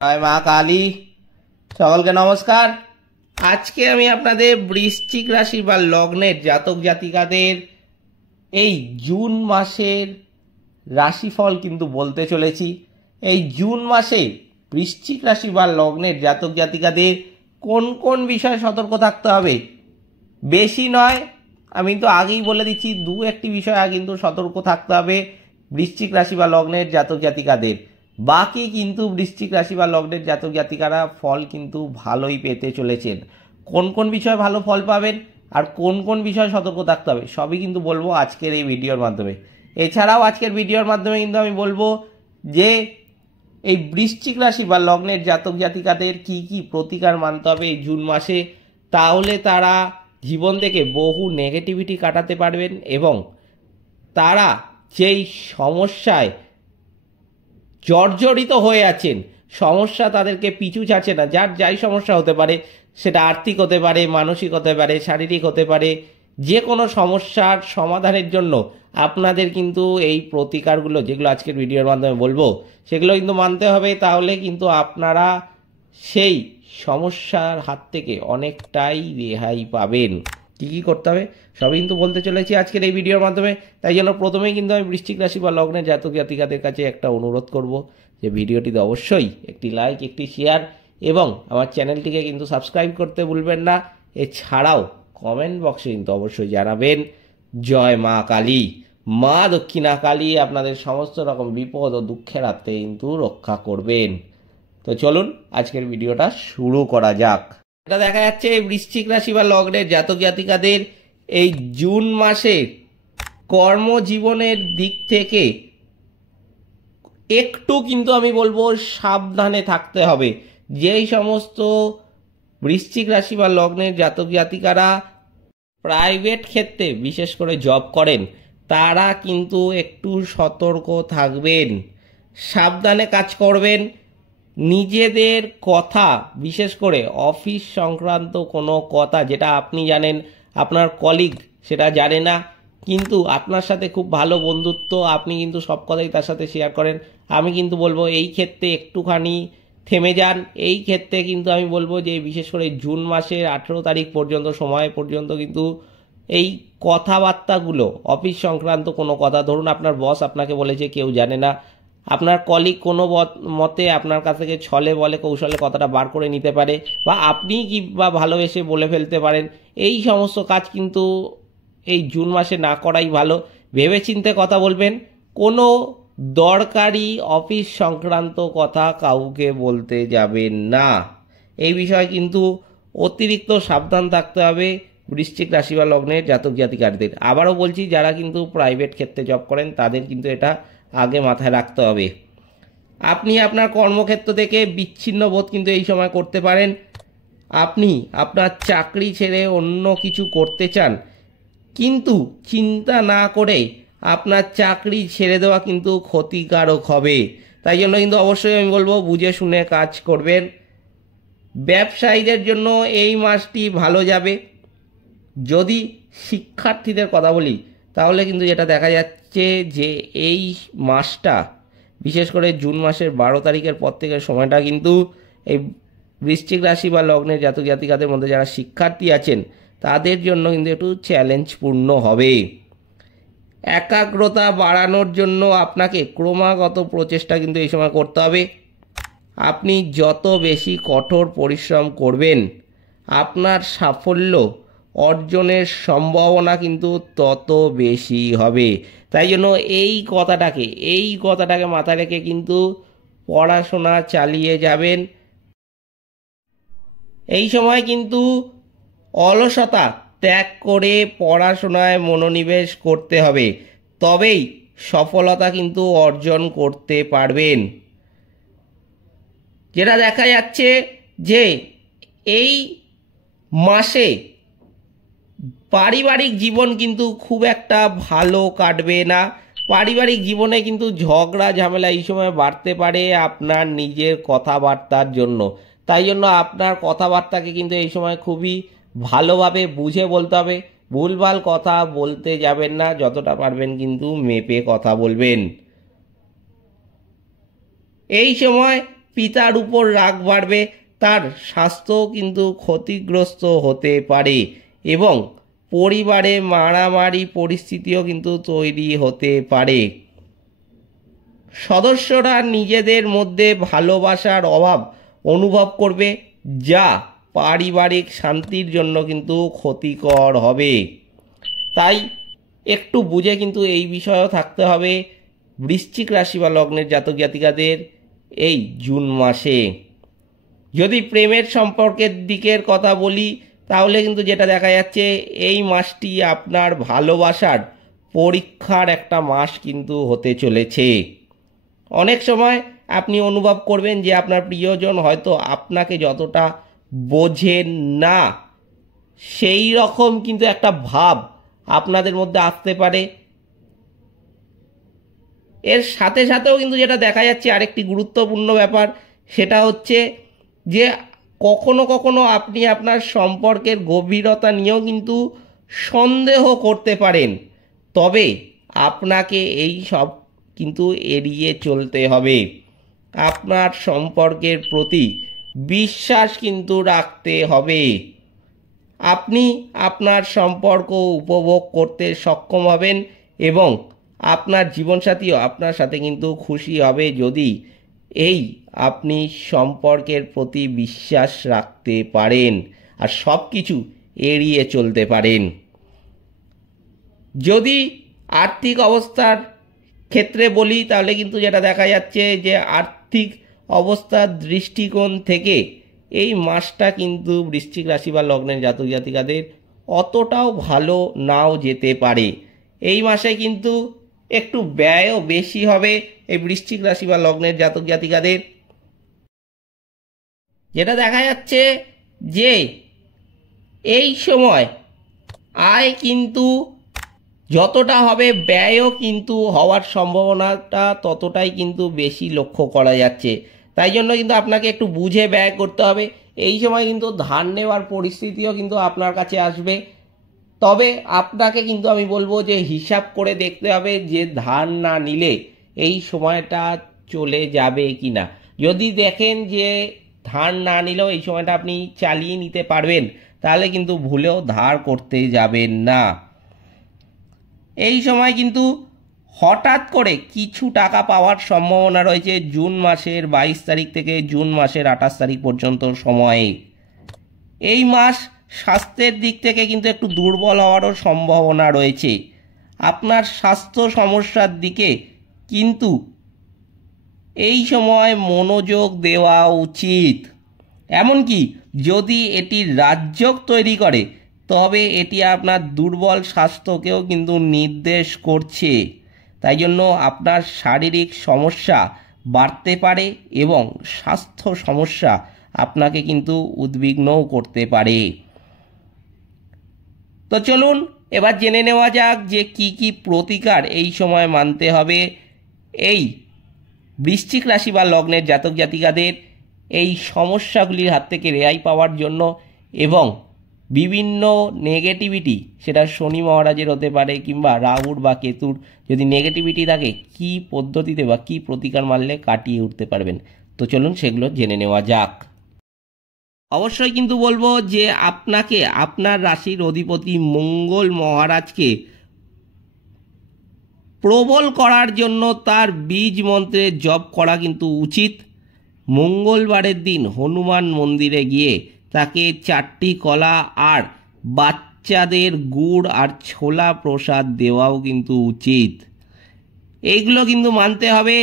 জয় মা কালী। সকলকে নমস্কার। আজকে আমি আপনাদের বৃশ্চিক রাশি বা লগ্নের জাতক জাতিকাদের এই জুন মাসের রাশিফল কিন্তু বলতে চলেছি। এই জুন মাসে বৃশ্চিক রাশি বা লগ্নের জাতক জাতিকাদের কোন কোন বিষয়ে সতর্ক থাকতে হবে, বেশি নয়, আমি তো আগেই বলে দিচ্ছি, একটি বিষয়ে কিন্তু সতর্ক থাকতে হবে বৃশ্চিক রাশি বা লগ্নের জাতক জাতিকাদের। বাকি কিন্তু বৃশ্চিক রাশি বা লগ্নের জাতক জাতিকারা ফল কিন্তু ভালোই পেতে চলেছেন। কোন কোন বিষয়ে ভালো ফল পাবেন আর কোন কোন বিষয়ে সতর্ক থাকতে হবে সবই কিন্তু বলবো আজকের এই ভিডিওর মাধ্যমে। এছাড়াও আজকের ভিডিওর মাধ্যমে কিন্তু আমি বলবো যে এই বৃশ্চিক রাশি বা লগ্নের জাতক জাতিকাদের কি কি প্রতিকার মানতে হবে এই জুন মাসে, তাহলে তারা জীবন থেকে বহু নেগেটিভিটি কাটাতে পারবেন এবং তারা যেই সমস্যায় জর্জরিত হয়ে আছেন, সমস্যা তাদেরকে পিছু ছাড়ছে না, যার যাই সমস্যা হতে পারে, সেটা আর্থিক হতে পারে, মানসিক হতে পারে, শারীরিক হতে পারে, যে কোনো সমস্যার সমাধানের জন্য আপনাদের কিন্তু এই প্রতিকারগুলো, যেগুলো আজকের ভিডিওর মাধ্যমে বলবো, সেগুলো কিন্তু মানতে হবে। তাহলে কিন্তু আপনারা সেই সমস্যার হাত থেকে অনেকটাই রেহাই পাবেন। কী কী করতে হবে সবই কিন্তু বলতে চলেছি আজকের এই ভিডিওর মাধ্যমে। তাই জন্য প্রথমেই কিন্তু আমি বৃশ্চিক রাশি বা লগ্নের জাতক জাতিকাদের কাছে একটা অনুরোধ করব যে ভিডিওটিতে অবশ্যই একটি লাইক, একটি শেয়ার এবং আমার চ্যানেলটিকে কিন্তু সাবস্ক্রাইব করতে ভুলবেন না। এছাড়াও কমেন্ট বক্সে কিন্তু অবশ্যই জানাবেন জয় মা কালী। মা দক্ষিণা কালী আপনাদের সমস্ত রকম বিপদ ও দুঃখের হাত থেকে কিন্তু রক্ষা করবেন। তো চলুন আজকের ভিডিওটা শুরু করা যাক। এটা দেখা যাচ্ছে বৃশ্চিক রাশি বা লগ্নের জাতক জাতিকাদের এই জুন মাসে কর্মজীবনের দিক থেকে একটু কিন্তু আমি বলবো সাবধানে থাকতে হবে। যেই সমস্ত বৃশ্চিক রাশি বা লগ্নের জাতক জাতিকারা প্রাইভেট ক্ষেত্রে বিশেষ করে জব করেন, তারা কিন্তু একটু সতর্ক থাকবেন, সাবধানে কাজ করবেন। নিজেদের কথা, বিশেষ করে অফিস সংক্রান্ত কোনো কথা যেটা আপনি জানেন, আপনার কলিগ সেটা জানে না, কিন্তু আপনার সাথে খুব ভালো বন্ধুত্ব, আপনি কিন্তু সব কথাই তার সাথে শেয়ার করেন, আমি কিন্তু বলবো এই ক্ষেত্রে একটুখানি থেমে যান। এই ক্ষেত্রে কিন্তু আমি বলবো যে বিশেষ করে জুন মাসের 18 তারিখ পর্যন্ত, সময় পর্যন্ত কিন্তু এই কথাবার্তাগুলো, অফিস সংক্রান্ত কোনো কথা, ধরুন আপনার বস আপনাকে বলেছে, কেউ জানে না, আপনার কলিগ কোনো মতে আপনার কাছ থেকে ছলে বলে কৌশলে কথাটা বার করে নিতে পারে, বা আপনি কি বা ভালোবেসে বলে ফেলতে পারেন। এই সমস্ত কাজ কিন্তু এই জুন মাসে না করাই ভালো। ভেবেচিন্তে কথা বলবেন। কোনো দরকারি অফিস সংক্রান্ত কথা কাউকে বলতে যাবেন না। এই বিষয়ে কিন্তু অতিরিক্ত সাবধান থাকতে হবে বৃশ্চিক রাশি বা লগ্নের জাতক জাতিকাদের। আবারও বলছি, যারা কিন্তু প্রাইভেট ক্ষেত্রে জব করেন তাদের কিন্তু এটা আগে মাথায় রাখতে হবে। আপনি আপনার কর্মক্ষেত্র থেকে বিচ্ছিন্ন বোধ কিন্তু এই সময় করতে পারেন। আপনি আপনার চাকরি ছেড়ে অন্য কিছু করতে চান, কিন্তু চিন্তা না করে আপনার চাকরি ছেড়ে দেওয়া কিন্তু ক্ষতিকারক হবে। তাই জন্য কিন্তু অবশ্যই আমি বলবো বুঝে শুনে কাজ করবেন। ব্যবসায়ীদের জন্য এই মাসটি ভালো যাবে। যদি শিক্ষার্থীদের কথা বলি, তাহলে কিন্তু যেটা দেখা যাচ্ছে যে এই মাসটা, বিশেষ করে জুন মাসের 12 তারিখের পর থেকে সময়টা কিন্তু এই বৃশ্চিক রাশি বা লগ্নের জাতক জাতিকাদের মধ্যে যারা শিক্ষার্থী আছেন তাদের জন্য কিন্তু একটু চ্যালেঞ্জপূর্ণ হবে। একাগ্রতা বাড়ানোর জন্য আপনাকে ক্রমাগত প্রচেষ্টা কিন্তু এই সময় করতে হবে। আপনি যত বেশি কঠোর পরিশ্রম করবেন, আপনার সাফল্য অর্জনের সম্ভাবনা কিন্তু তত বেশি হবে। তাই জন্য এই কথাটাকে মাথায় রেখে কিন্তু পড়াশোনা চালিয়ে যাবেন। এই সময় কিন্তু অলসতা ত্যাগ করে পড়াশোনায় মনোনিবেশ করতে হবে, তবেই সফলতা কিন্তু অর্জন করতে পারবেন। যেটা দেখা যাচ্ছে যে এই মাসে পারিবারিক জীবন কিন্তু খুব একটা ভালো কাটবে না। পারিবারিক জীবনে কিন্তু ঝগড়া ঝামেলা এই সময় বাড়তে পারে আপনার নিজের কথাবার্তার জন্য। তাই জন্য আপনার কথাবার্তাকে কিন্তু এই সময় খুবই ভালোভাবে বুঝে বলতে হবে। ভুলভাল কথা বলতে যাবেন না, যতটা পারবেন কিন্তু মেপে কথা বলবেন। এই সময় পিতার উপর রাগ বাড়বে, তার স্বাস্থ্য কিন্তু ক্ষতিগ্রস্ত হতে পারে এবং পরিবারে মারামারি পরিস্থিতিও কিন্তু তৈরি হতে পারে। সদস্যরা নিজেদের মধ্যে ভালোবাসার অভাব অনুভব করবে, যা পারিবারিক শান্তির জন্য কিন্তু ক্ষতিকর হবে। তাই একটু বুঝে কিন্তু এই বিষয়েও থাকতে হবে বৃশ্চিক রাশি বা লগ্নের জাতক জাতিকাদের এই জুন মাসে। যদি প্রেমের সম্পর্কের দিকের কথা বলি, তাহলে কিন্তু যেটা দেখা যাচ্ছে এই মাসটি আপনার ভালোবাসার পরীক্ষার একটা মাস কিন্তু হতে চলেছে। অনেক সময় আপনি অনুভব করবেন যে আপনার প্রিয়জন হয়তো আপনাকে যতটা বোঝেন না, সেই রকম কিন্তু একটা ভাব আপনাদের মধ্যে আসতে পারে। এর সাথে সাথেও কিন্তু যেটা দেখা যাচ্ছে আরেকটি গুরুত্বপূর্ণ ব্যাপার, সেটা হচ্ছে যে কখনো কখনো আপনি আপনার সম্পর্কের গভীরতা নিয়েও কিন্তু সন্দেহ করতে পারেন। তবে আপনাকে এই সব কিন্তু এড়িয়ে চলতে হবে। আপনার সম্পর্কের প্রতি বিশ্বাস কিন্তু রাখতে হবে। আপনি আপনার সম্পর্ক উপভোগ করতে সক্ষম হবেন এবং আপনার জীবনসাথীও আপনার সাথে কিন্তু খুশি হবে যদি আপনি সম্পর্কের প্রতি বিশ্বাস রাখতে পারেন আর সব কিছু এড়িয়ে চলতে পারেন। যদি আর্থিক অবস্থার ক্ষেত্রে বলি, তাহলে কিন্তু যেটা দেখা যাচ্ছে যে আর্থিক অবস্থার দৃষ্টিকোণ থেকে এই মাসটা কিন্তু বৃশ্চিক রাশি বা লগ্নের জাতক জাতিকাদের অতটাও ভালো নাও যেতে পারে। এই মাসে কিন্তু একটু ব্যয়ও বেশি হবে এই বৃশ্চিক রাশি বা লগ্নের জাতক জাতিকাদের। যেটা দেখা যাচ্ছে যে এই সময় আয় কিন্তু যতটা হবে, ব্যয়ও কিন্তু হওয়ার সম্ভাবনাটা ততটাই কিন্তু বেশি লক্ষ্য করা যাচ্ছে। তাই জন্য কিন্তু আপনাকে একটু বুঝে ব্যয় করতে হবে। এই সময় কিন্তু ধার নেওয়ার পরিস্থিতিও কিন্তু আপনার কাছে আসবে। তবে আপনাকে কিন্তু আমি বলবো যে হিসাব করে দেখতে হবে যে ধার না নিলে এই সময়টা চলে যাবে কিনা। যদি দেখেন যে ধার না নিলেও এই সময়টা আপনি চালিয়ে নিতে পারবেন, তাহলে কিন্তু ভুলেও ধার করতে যাবেন না। এই সময় কিন্তু হঠাৎ করে কিছু টাকা পাওয়ার সম্ভাবনা রয়েছে জুন মাসের 22 তারিখ থেকে জুন মাসের 28 তারিখ পর্যন্ত সময়ে। এই মাস স্বাস্থ্যের দিক থেকে কিন্তু একটু দুর্বল হওয়ারও সম্ভাবনা রয়েছে। আপনার স্বাস্থ্য সমস্যার দিকে কিন্তু এই সময় মনোযোগ দেওয়া উচিত। এমনকি যদি এটি রাজযোগ তৈরি করে, তবে এটি আপনার দুর্বল স্বাস্থ্যকেও কিন্তু নির্দেশ করছে। তাই জন্য আপনার শারীরিক সমস্যা বাড়তে পারে এবং স্বাস্থ্য সমস্যা আপনাকে কিন্তু উদ্বিগ্নও করতে পারে। তো চলুন এবার জেনে নেওয়া যাক যে কি কি প্রতিকার এই সময় মানতে হবে এই বৃশ্চিক রাশি বা লগ্নের জাতক জাতিকাদের এই সমস্যাগুলির হাত থেকে রেহাই পাওয়ার জন্য এবং বিভিন্ন নেগেটিভিটি, সেটা শনি মহারাজের হতে পারে কিংবা রাহুর বা কেতুর যদি নেগেটিভিটি থাকে, কি পদ্ধতিতে বা কি প্রতিকার মানলে কাটিয়ে উঠতে পারবেন। তো চলুন সেগুলো জেনে নেওয়া যাক। অবশ্যই কিন্তু বলবো যে আপনাকে আপনার রাশির অধিপতি মঙ্গল মহারাজকে প্রবল করার জন্য তার বীজ মন্ত্রে জপ করা কিন্তু উচিত। মঙ্গলবারের দিন হনুমান মন্দিরে গিয়ে তাকে 4টি কলা আর বাচ্চাদের গুড় আর ছোলা প্রসাদ দেওয়াও কিন্তু উচিত। এইগুলো কিন্তু মানতে হবে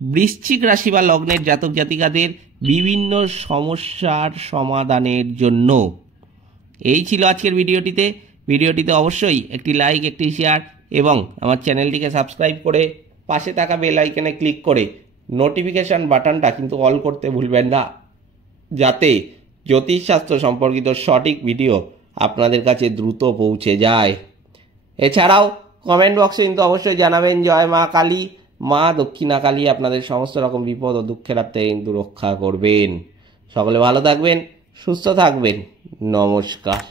বৃশ্চিক রাশি বা লগ্নের জাতক জাতিকাদের বিভিন্ন সমস্যার সমাধানের জন্য। এই ছিল আজকের ভিডিওটিতে অবশ্যই একটি লাইক, একটি শেয়ার এবং আমার চ্যানেলটিকে সাবস্ক্রাইব করে পাশে থাকা বেল আইকনে ক্লিক করে নোটিফিকেশান বাটনটা কিন্তু অল করতে ভুলবেন না, যাতে জ্যোতিষশাস্ত্র সম্পর্কিত সঠিক ভিডিও আপনাদের কাছে দ্রুত পৌঁছে যায়। এছাড়াও কমেন্ট বক্সে কিন্তু অবশ্যই জানাবেন জয় মা কালী, মা দক্ষিণা কালী আপনাদের সমস্ত রকম বিপদ ও দুঃখের হাত থেকে কিন্তু রক্ষা করবেন। সকলে ভালো থাকবেন, সুস্থ থাকবেন। নমস্কার।